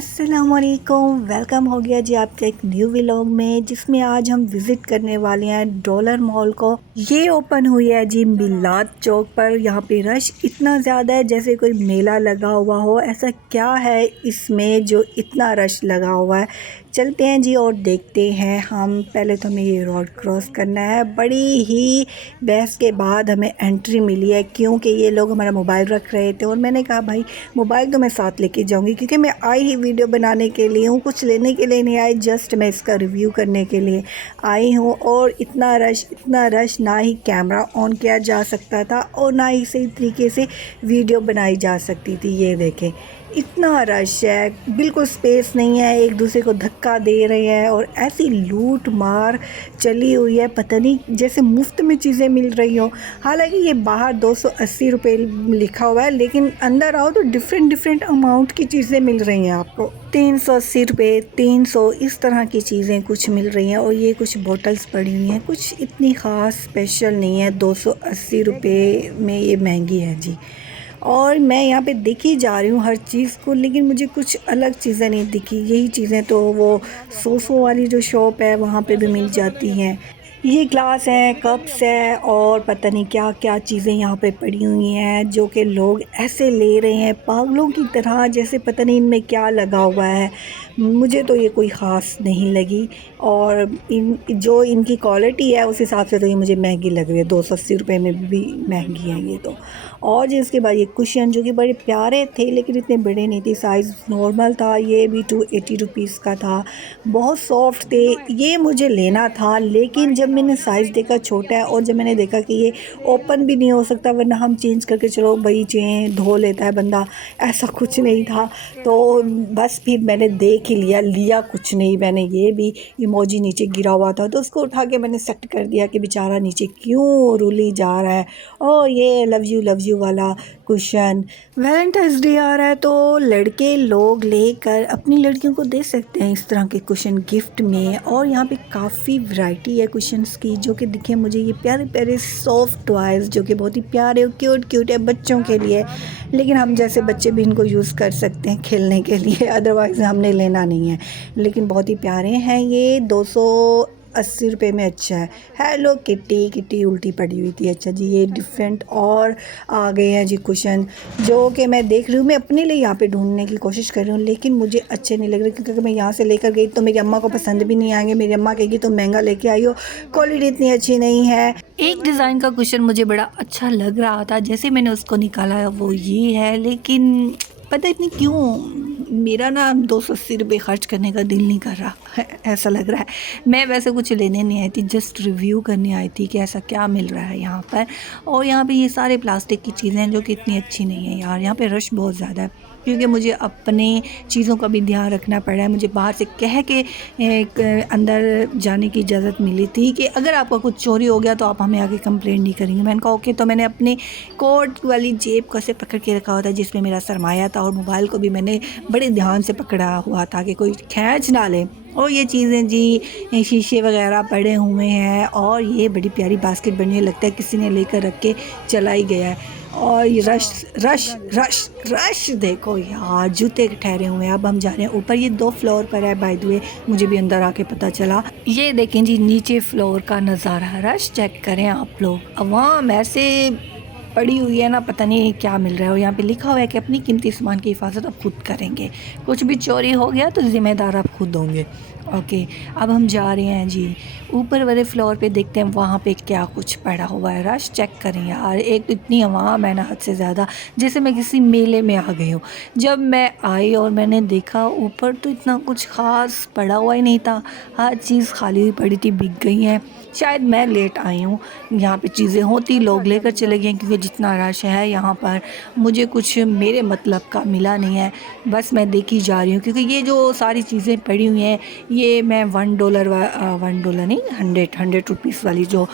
अस्सलामुअलैकुम, वेलकम हो गया जी आपके एक न्यू व्लॉग में, जिसमें आज हम विज़िट करने वाले हैं डॉलर मॉल को। ये ओपन हुई है जी मिलाद चौक पर। यहाँ पे रश इतना ज़्यादा है जैसे कोई मेला लगा हुआ हो। ऐसा क्या है इसमें जो इतना रश लगा हुआ है? चलते हैं जी और देखते हैं। हम पहले तो हमें ये रोड क्रॉस करना है। बड़ी ही बहस के बाद हमें एंट्री मिली है, क्योंकि ये लोग हमारा मोबाइल रख रहे थे और मैंने कहा भाई मोबाइल तो मैं साथ लेके जाऊंगी, क्योंकि मैं आई ही वीडियो बनाने के लिए हूँ, कुछ लेने के लिए नहीं आई, जस्ट मैं इसका रिव्यू करने के लिए आई हूँ। और इतना रश, ना ही कैमरा ऑन किया जा सकता था और ना ही सही तरीके से वीडियो बनाई जा सकती थी। ये देखें इतना रश है, बिल्कुल स्पेस नहीं है, एक दूसरे को धक्का दे रहे हैं और ऐसी लूट मार चली हुई है, पता नहीं जैसे मुफ्त में चीज़ें मिल रही हो। हालांकि ये बाहर 280 रुपये लिखा हुआ है, लेकिन अंदर आओ तो डिफरेंट अमाउंट की चीज़ें मिल रही हैं आपको। 380 रुपये, 300, इस तरह की चीज़ें कुछ मिल रही हैं। और ये कुछ बॉटल्स पड़ी हुई हैं, कुछ इतनी ख़ास स्पेशल नहीं है। 280 रुपये में ये महंगी है जी। और मैं यहाँ पे देखी जा रही हूँ हर चीज़ को, लेकिन मुझे कुछ अलग चीज़ें नहीं दिखी। यही चीज़ें तो वो सोफ़ों वाली जो शॉप है वहाँ पे भी मिल जाती हैं। ये ग्लास है, कप्स है और पता नहीं क्या क्या चीज़ें यहाँ पे पड़ी हुई हैं, जो कि लोग ऐसे ले रहे हैं पागलों की तरह, जैसे पता नहीं इनमें क्या लगा हुआ है। मुझे तो ये कोई ख़ास नहीं लगी। और इन जो इनकी क्वालिटी है उस हिसाब से तो ये मुझे महंगी लग रही है। 280 रुपये में भी महंगी है ये तो। और जी उसके बाद ये कुशन, जो कि बड़े प्यारे थे लेकिन इतने बड़े नहीं थे, साइज़ नॉर्मल था। ये भी 280 रुपीज़ का था, बहुत सॉफ्ट थे। ये मुझे लेना था, लेकिन जब मैंने साइज़ देखा छोटा है और जब मैंने देखा कि ये ओपन भी नहीं हो सकता, वरना हम चेंज करके चलो भाई चेंज धो लेता है बंदा, ऐसा कुछ नहीं था। तो बस फिर मैंने देख ही लिया कुछ नहीं। मैंने ये भी इमोजी नीचे गिरा हुआ था तो उसको उठा के मैंने सेट कर दिया कि बेचारा नीचे क्यों रुली जा रहा है। और ये लव यू वाला कुशन। वैलेंटाइंस डे आ रहा है तो लड़के लोग लेकर अपनी लड़कियों को दे सकते हैं इस तरह के कुशन गिफ्ट में। और यहाँ पे काफ़ी वैरायटी है कुशन्स की, जो कि दिखे मुझे ये प्यारे प्यारे सॉफ्ट टॉयज़, जो कि बहुत ही प्यारे और क्यूट है बच्चों के लिए। लेकिन हम जैसे बच्चे भी इनको यूज़ कर सकते हैं खेलने के लिए, अदरवाइज़ हमने लेना नहीं है। लेकिन बहुत ही प्यारे हैं ये। 280 रुपये में अच्छा है। हेलो किट्टी उल्टी पड़ी हुई थी। अच्छा जी, ये डिफरेंट और आ गए हैं जी कुशन, जो कि मैं देख रही हूँ। मैं अपने लिए यहाँ पे ढूंढने की कोशिश कर रही हूँ, लेकिन मुझे अच्छे नहीं लग रहे, क्योंकि अगर मैं यहाँ से लेकर गई तो मेरी अम्मा को पसंद भी नहीं आएंगे। मेरी अम्मा कहेगी तो महंगा लेके आई हो, क्वालिटी इतनी अच्छी नहीं है। एक डिज़ाइन का कुशन मुझे बड़ा अच्छा लग रहा था, जैसे मैंने उसको निकाला वो ये है, लेकिन पता नहीं क्यों मेरा ना 280 रुपये ख़र्च करने का दिल नहीं कर रहा है, ऐसा लग रहा है। मैं वैसे कुछ लेने नहीं आई थी, जस्ट रिव्यू करने आई थी कि ऐसा क्या मिल रहा है यहाँ पर। और यहाँ पे ये सारे प्लास्टिक की चीज़ें हैं जो कि इतनी अच्छी नहीं है यार। यहाँ पे रश बहुत ज़्यादा है, क्योंकि मुझे अपने चीज़ों का भी ध्यान रखना पड़ा है। मुझे बाहर से कह के एक अंदर जाने की इजाज़त मिली थी कि अगर आपका कुछ चोरी हो गया तो आप हमें आके कंप्लेंट नहीं करेंगे। मैंने कहा ओके। तो मैंने अपनी कोट वाली जेब को से पकड़ के रखा हुआ था, जिसमें मेरा सरमाया था, और मोबाइल को भी मैंने बड़े ध्यान से पकड़ा हुआ था कि कोई खींच ना ले। और ये चीज़ें जी शीशे वगैरह पड़े हुए हैं, और ये बड़ी प्यारी बास्केट बनी है, लगता है किसी ने लेकर रख के चला ही गया है। और ये रश देखो यार, जूते ठहरे हुए हैं। अब हम जा रहे हैं ऊपर, ये 2 फ्लोर पर है बाय द वे, मुझे भी अंदर आके पता चला। ये देखें जी नीचे फ्लोर का नज़ारा, रश चेक करें आप लोग। अवाम ऐसे पड़ी हुई है ना, पता नहीं क्या मिल रहा है। और यहाँ पे लिखा हुआ है कि अपनी कीमती सामान की हिफाजत आप खुद करेंगे, कुछ भी चोरी हो गया तो ज़िम्मेदार आप खुद होंगे। ओके, अब हम जा रहे हैं जी ऊपर वाले फ्लोर पे, देखते हैं वहाँ पे क्या कुछ पड़ा हुआ है। रश चेक करें यार, एक तो इतनी आवाम है ना हद से ज़्यादा, जैसे मैं किसी मेले में आ गई हूँ। जब मैं आई और मैंने देखा ऊपर तो इतना कुछ ख़ास पड़ा हुआ ही नहीं था, हर चीज़ खाली हुई पड़ी थी, बिक गई हैं। शायद मैं लेट आई हूँ, यहाँ पे चीज़ें होती लोग लेकर चले गए, क्योंकि जितना रश है यहाँ पर मुझे कुछ मेरे मतलब का मिला नहीं है। बस मैं देखी जा रही हूँ, क्योंकि ये जो सारी चीज़ें पड़ी हुई हैं ये मैं $1 $1 नहीं नहीं, 100 रुपीज़ वाली जो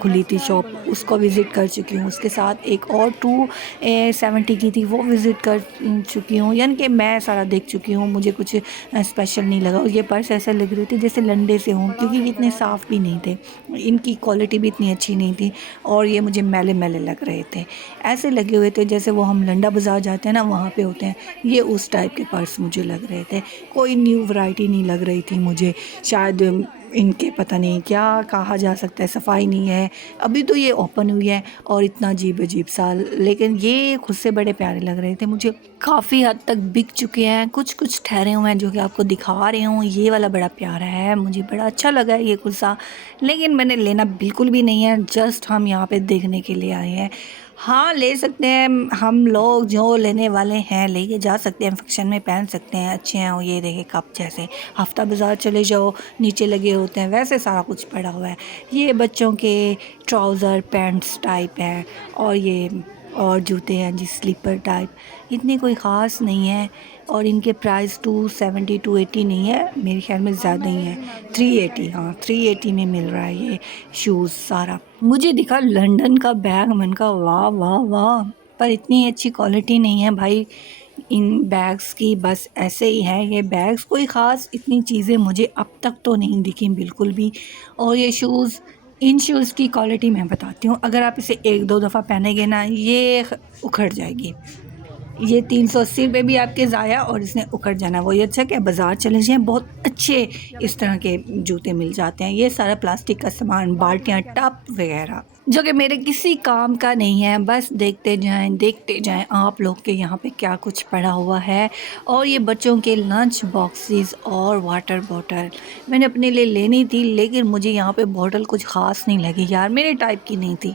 खुली थी शॉप, उसको विज़िट कर चुकी हूँ। उसके साथ एक और 270 की थी, वो विज़िट कर चुकी हूँ। यानी कि मैं सारा देख चुकी हूँ, मुझे कुछ स्पेशल नहीं लगा। ये पर्स ऐसे लग रहे थे जैसे लंडे से हों, क्योंकि ये इतने साफ़ भी नहीं थे, इनकी क्वालिटी भी इतनी अच्छी नहीं थी और ये मुझे मैले मैले लग रहे थे। ऐसे लगे हुए थे जैसे वो हम लंडा बाज़ार जाते हैं ना, वहाँ पे होते हैं, ये उस टाइप के पर्स मुझे लग रहे थे। कोई न्यू वैरायटी नहीं लग रही थी मुझे। शायद इनके पता नहीं क्या कहा जा सकता है, सफाई नहीं है। अभी तो ये ओपन हुई है और इतना अजीब सा, लेकिन ये खुद से बड़े प्यारे लग रहे थे मुझे। काफ़ी हद तक बिक चुके हैं, कुछ कुछ ठहरे हुए हैं जो कि आपको दिखा रही हूँ। ये वाला बड़ा प्यारा है, मुझे बड़ा अच्छा लगा है ये कुर्ता, लेकिन मैंने लेना बिल्कुल भी नहीं है। जस्ट हम यहाँ पे देखने के लिए आए हैं। हाँ, ले सकते हैं हम लोग, जो लेने वाले हैं लेके जा सकते हैं, फंक्शन में पहन सकते हैं, अच्छे हैं। और ये देखे कप जैसे, हफ्ता बाज़ार चले जाओ नीचे लगे होते हैं, वैसे सारा कुछ पड़ा हुआ है। ये बच्चों के ट्राउज़र पैंट्स टाइप हैं और ये और जूते हैं जी स्लीपर टाइप, इतनी कोई ख़ास नहीं है। और इनके प्राइस 270 280 नहीं है, मेरे ख्याल में ज़्यादा ही है, 380, हाँ 380 में मिल रहा है ये शूज़ सारा। मुझे दिखा लंदन का बैग, मैंने कहा वाह वाह वाह, पर इतनी अच्छी क्वालिटी नहीं है भाई इन बैग्स की, बस ऐसे ही है ये बैग्स, कोई ख़ास इतनी चीज़ें मुझे अब तक तो नहीं दिखी बिल्कुल भी। और ये शूज़, इन शूज़ की क्वालिटी मैं बताती हूँ, अगर आप इसे 1-2 दफ़ा पहनेंगे ना, ये उखड़ जाएगी। ये 380 रुपये भी आपके ज़ाया और इसने उखड़ जाना। वही अच्छा कि बाज़ार चले जाएँ, बहुत अच्छे इस तरह के जूते मिल जाते हैं। ये सारा प्लास्टिक का सामान, बाल्टियाँ, टब वगैरह, जो कि मेरे किसी काम का नहीं है। बस देखते जाएँ आप लोग के यहाँ पे क्या कुछ पड़ा हुआ है। और ये बच्चों के लंच बॉक्सेस और वाटर बॉटल मैंने अपने लिए लेनी थी, लेकिन मुझे यहाँ पे बॉटल कुछ ख़ास नहीं लगी यार, मेरे टाइप की नहीं थी,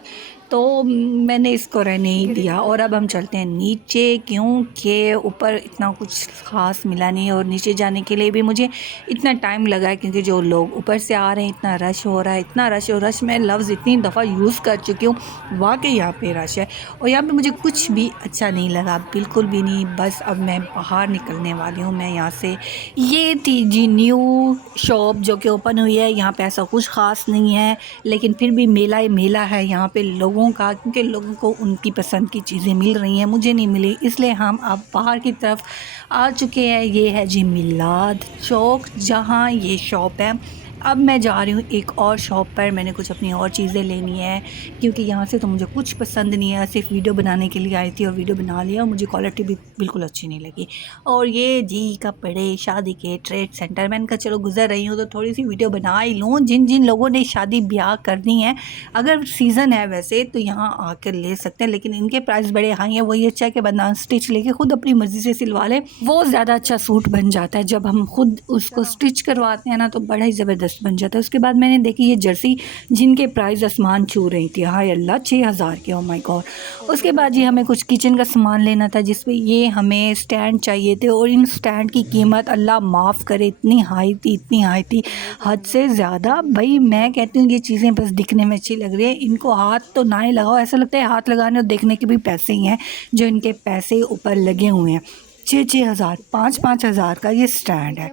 तो मैंने इसको रहने ही दिया। और अब हम चलते हैं नीचे, क्योंकि ऊपर इतना कुछ ख़ास मिला नहीं और नीचे जाने के लिए भी मुझे इतना टाइम लगा है, क्योंकि जो लोग ऊपर से आ रहे हैं, इतना रश हो रहा है, इतना रश। और रश मैं लफ्ज़ इतनी दफ़ा यूज़ कर चुकी हूँ, वाकई यहाँ पे रश है। और यहाँ पे मुझे कुछ भी अच्छा नहीं लगा, बिल्कुल भी नहीं। बस अब मैं बाहर निकलने वाली हूँ मैं यहाँ से। ये थी जी न्यू शॉप जो कि ओपन हुई है। यहाँ पे ऐसा कुछ ख़ास नहीं है, लेकिन फिर भी मेला ही मेला है यहाँ पे लोगों का, क्योंकि लोगों को उनकी पसंद की चीज़ें मिल रही हैं, मुझे नहीं मिली, इसलिए हम अब बाहर की तरफ आ चुके हैं। ये है जी मिलाद चौक, जहाँ ये शॉप है। अब मैं जा रही हूँ एक और शॉप पर, मैंने कुछ अपनी और चीज़ें लेनी है, क्योंकि यहाँ से तो मुझे कुछ पसंद नहीं है। सिर्फ वीडियो बनाने के लिए आई थी और वीडियो बना लिया और मुझे क्वालिटी भी बिल्कुल अच्छी नहीं लगी। और ये जी कपड़े शादी के ट्रेड सेंटर, मैंने कहा चलो गुजर रही हूँ तो थोड़ी सी वीडियो बना ही लूँ। जिन जिन लोगों ने शादी ब्याह करनी है, अगर सीज़न है वैसे तो यहाँ आकर ले सकते हैं, लेकिन इनके प्राइस बड़े हाई हैं। वही अच्छा है कि बंदा स्टिच लेके खुद अपनी मर्ज़ी से सिलवा ले, वो ज़्यादा अच्छा सूट बन जाता है। जब हम खुद उसको स्टिच करवाते हैं ना, तो बड़ा ही ज़बरदस्त बन जाता है। उसके बाद मैंने देखी ये जर्सी, जिनके प्राइस आसमान छू रही थी, हाय अल्लाह 6000 के, ओ माय गॉड। उसके बाद ये हमें कुछ किचन का सामान लेना था, जिसपे ये हमें स्टैंड चाहिए थे, और इन स्टैंड की कीमत अल्लाह माफ़ करे इतनी हाई थी, हद से ज़्यादा। भाई मैं कहती हूँ ये चीज़ें बस दिखने में अच्छी लग रही है, इनको हाथ तो ना ही लगाओ, ऐसा लगता है हाथ लगाने और देखने के भी पैसे ही हैं जो इनके पैसे ऊपर लगे हुए हैं। 6-6 हज़ार, 5-5 हज़ार का ये स्टैंड है।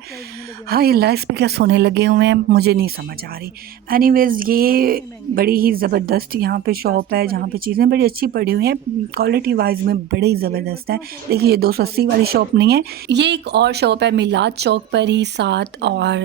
हाँ, ये लाइट्स पे क्या सोने लगे हुए हैं, मुझे नहीं समझ आ रही। एनीवेज़ ये बड़ी ही ज़बरदस्त यहाँ पे शॉप है, जहाँ पे चीज़ें बड़ी अच्छी पड़ी हुई हैं, क्वालिटी वाइज में बड़ी ज़बरदस्त है। देखिए ये 280 वाली शॉप नहीं है, ये एक और शॉप है मिलाद चौक पर ही साथ। और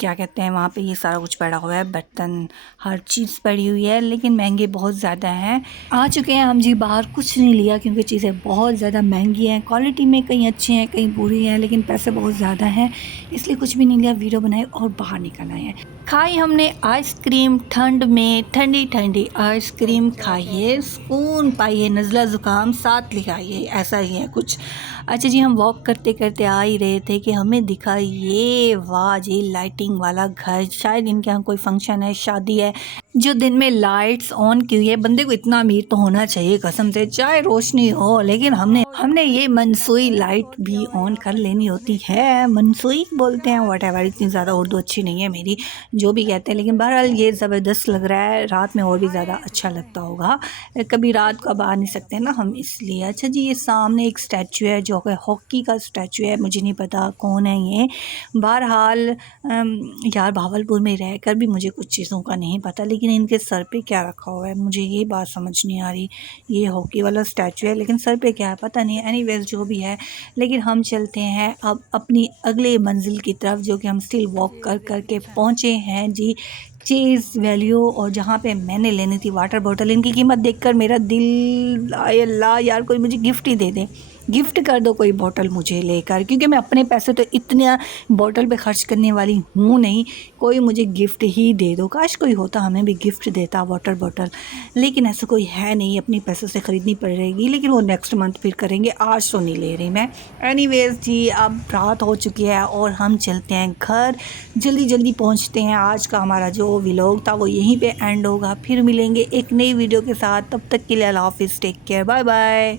क्या कहते हैं, वहाँ पे ये सारा कुछ पड़ा हुआ है, बर्तन हर चीज़ पड़ी हुई है, लेकिन महंगे बहुत ज़्यादा हैं। आ चुके हैं हम जी बाहर, कुछ नहीं लिया क्योंकि चीज़ें बहुत ज़्यादा महंगी हैं, क्वालिटी में कहीं अच्छी हैं कहीं बुरी हैं, लेकिन पैसे बहुत ज़्यादा हैं, इसलिए कुछ भी नहीं लिया। वीडियो बनाई और बाहर निकल आए हैं। खाई हमने आइसक्रीम, ठंड में ठंडी ठंडी आइसक्रीम खाइए, सुकून पाइए, नज़ला ज़ुकाम साथ ले आइए, ऐसा ही है कुछ। अच्छा जी, हम वॉक करते करते आ ही रहे थे कि हमें दिखा ये वाह जी लाइटिंग वाला घर, शायद इनके यहाँ कोई फंक्शन है, शादी है, जो दिन में लाइट्स ऑन की हुई है, बंदे को इतना अमीर तो होना चाहिए कसम से, चाहे रोशनी हो लेकिन हमने हमने ये मनसूई लाइट भी ऑन कर लेनी होती है। मनसूई बोलते हैं, व्हाटएवर, इतनी ज़्यादा उर्दू अच्छी नहीं है मेरी, जो भी कहते हैं, लेकिन बहरहाल ये ज़बरदस्त लग रहा है। रात में और भी ज़्यादा अच्छा लगता होगा, कभी रात को बाहर नहीं सकते ना हम, इसलिए। अच्छा जी, ये सामने एक स्टैचू है जो कि हॉकी का स्टैचू है, मुझे नहीं पता कौन है ये। बहरहाल यार भावलपुर में रहकर भी मुझे कुछ चीज़ों का नहीं पता, लेकिन इनके सर पे क्या रखा हुआ है मुझे ये बात समझ नहीं आ रही। ये हॉकी वाला स्टैचू है लेकिन सर पे क्या है पता नहीं। एनीवेज जो भी है, लेकिन हम चलते हैं अब अपनी अगले मंजिल की तरफ, जो कि हम स्टिल वॉक कर कर के पहुँचे हैं जी, चीज़ वैल्यू। और जहाँ पे मैंने लेनी थी वाटर बॉटल, इनकी कीमत देखकर मेरा दिल, आय अल्लाह यार कोई मुझे गिफ्ट ही दे दे, गिफ्ट कर दो कोई बॉटल मुझे लेकर, क्योंकि मैं अपने पैसे तो इतने बॉटल पे खर्च करने वाली हूँ नहीं। कोई मुझे गिफ्ट ही दे दो, काश कोई होता हमें भी गिफ्ट देता वाटर बॉटल, लेकिन ऐसा कोई है नहीं, अपने पैसों से ख़रीदनी पड़ेगी, लेकिन वो नेक्स्ट मंथ फिर करेंगे, आज तो नहीं ले रही मैं। एनीवेज जी, अब रात हो चुकी है और हम चलते हैं घर, जल्दी जल्दी पहुँचते हैं। आज का हमारा जो व्लॉग था वो यहीं पे एंड होगा, फिर मिलेंगे एक नई वीडियो के साथ, तब तक के लिए अल्लाह हाफिज़, टेक केयर, बाय बाय।